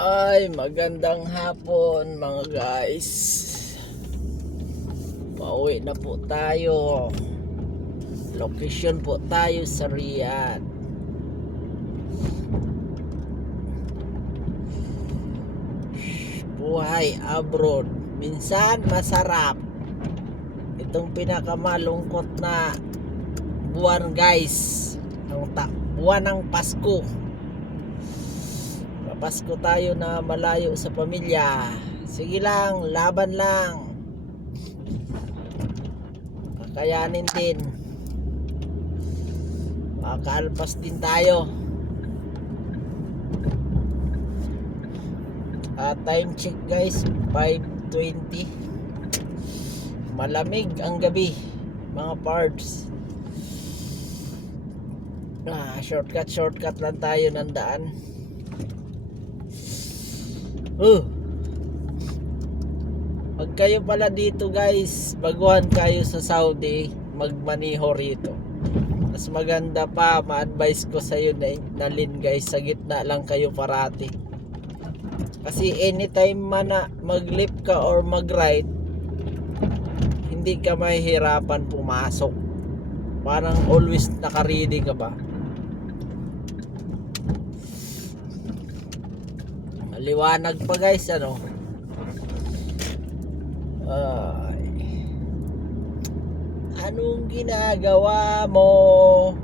Ay, magandang hapon mga guys. Pauwi na po tayo. Location po tayo sa Riyadh. Buhay abroad. Minsan masarap. Itong pinakamalungkot na buwan guys. Ang buwan ng Pasko. Papasko tayo na malayo sa pamilya. Sige lang, laban lang. Kakayanin din. Makakaalpas din tayo. Ah, time check guys, 5.20. Malamig ang gabi, mga parts. Ah, shortcut, shortcut lang tayo ng daan. Oh. Pag kayo pala dito guys, baguhan kayo sa Saudi, magmaniho rito. Mas maganda pa, ma-advise ko sa iyo na, na guys, sa gitna lang kayo parati. Kasi anytime man na mag-left ka or mag-right, hindi ka mahihirapan pumasok. Parang always nakaready ka ba? Maliwanag pa guys, ano? Ay. Anong ginagawa mo?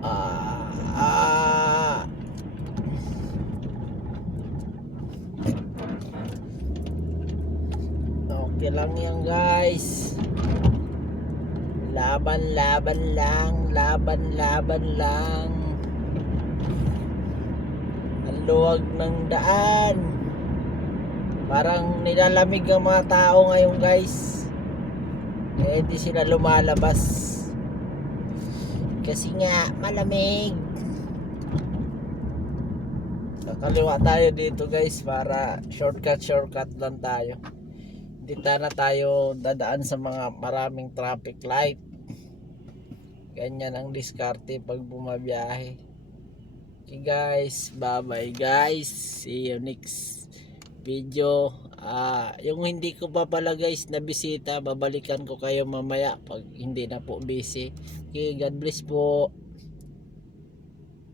Ah. Okay lang yan guys. Laban, laban lang. Laban, laban lang. Ang luwag ng daan. Parang nilalamig ang mga tao ngayon guys. Eh, hindi sila lumalabas. Kasi nga, malamig. Kakaliwa tayo dito guys para shortcut shortcut lang tayo. Hindi na tayo dadaan sa mga maraming traffic light. Ganyan ang diskarte pag bumabiyahe. Okay guys, bye bye guys. See you next video. Ah, yung hindi ko pa pala guys na bisita, babalikan ko kayo mamaya pag hindi na po busy. Okay, God bless po.